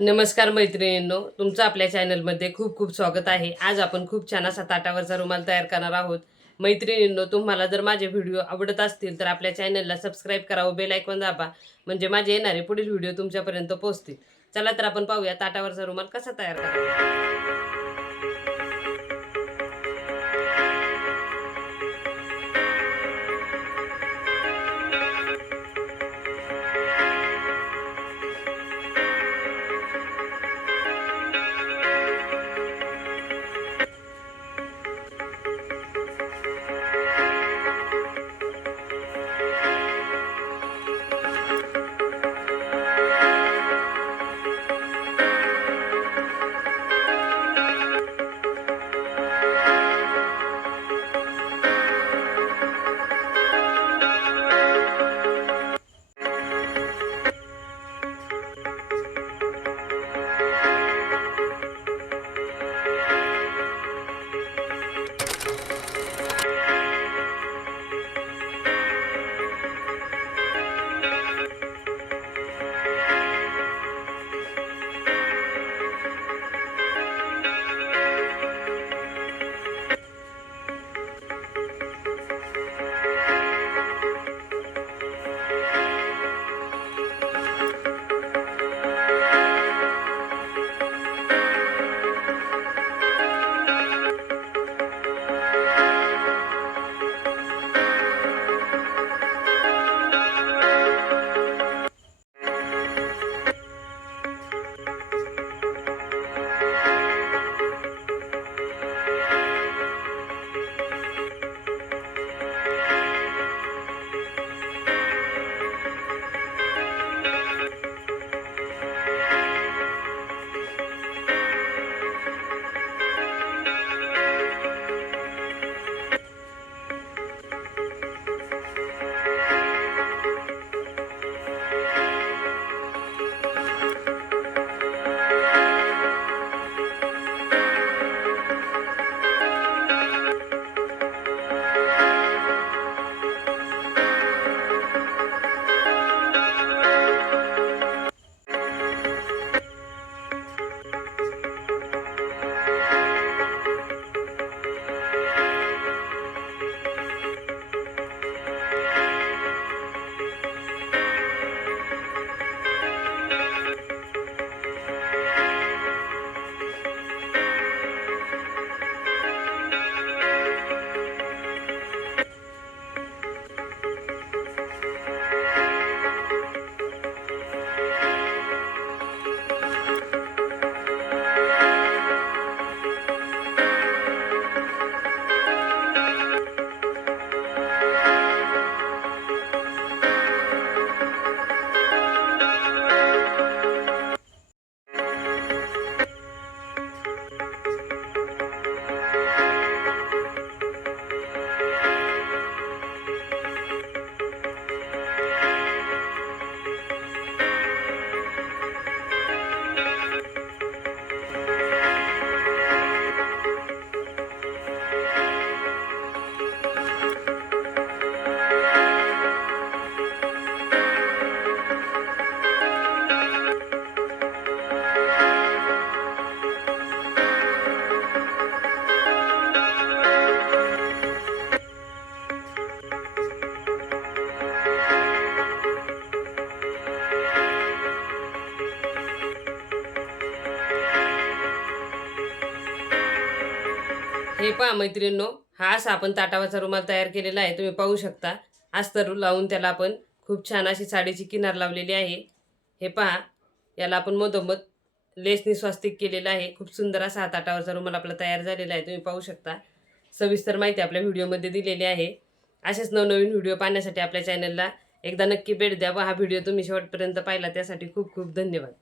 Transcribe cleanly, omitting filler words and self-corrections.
नमस्कार मैत्रिणींनो, तुमचं आपल्या चॅनलमध्ये खूप खूप स्वागत आहे। आज आपण खूप छान असा ताटावरचा रुमाल तयार करणार आहोत। मैत्रिणींनो, तुम्हाला जर माझे व्हिडिओ आवडत असतील तर आपल्या चॅनलला सबस्क्राईब करा व बेल आयकॉन दाबा, म्हणजे माझे येणारे पुढील व्हिडिओ तुमच्यापर्यंत पोहोचतील। चला तर आपण पाहूया ताटावरचा रुमाल कसा तयार करायचा। हे पहा मैत्रिणींनो, हा असा आपण ताटावरचा रुमाल तयार केलेला आहे। तुम्ही पाहू शकता, अस्तर लावून त्याला आपण खूप छान अशी साडीची किनार लावलेली आहे। हे पहा, याला आपण मधोमध लेसनी स्वास्तिक केलेलं आहे। खूप सुंदर असा हा ताटावरचा रुमाल आपला तयार झालेला आहे। तुम्ही पाहू शकता, सविस्तर माहिती आपल्या व्हिडिओमध्ये दिलेली आहे। असेच नवनवीन व्हिडिओ पाहण्यासाठी आपल्या चॅनलला एकदा नक्की भेट द्या व हा व्हिडिओ तुम्ही शेवटपर्यंत पाहिला त्यासाठी खूप खूप धन्यवाद।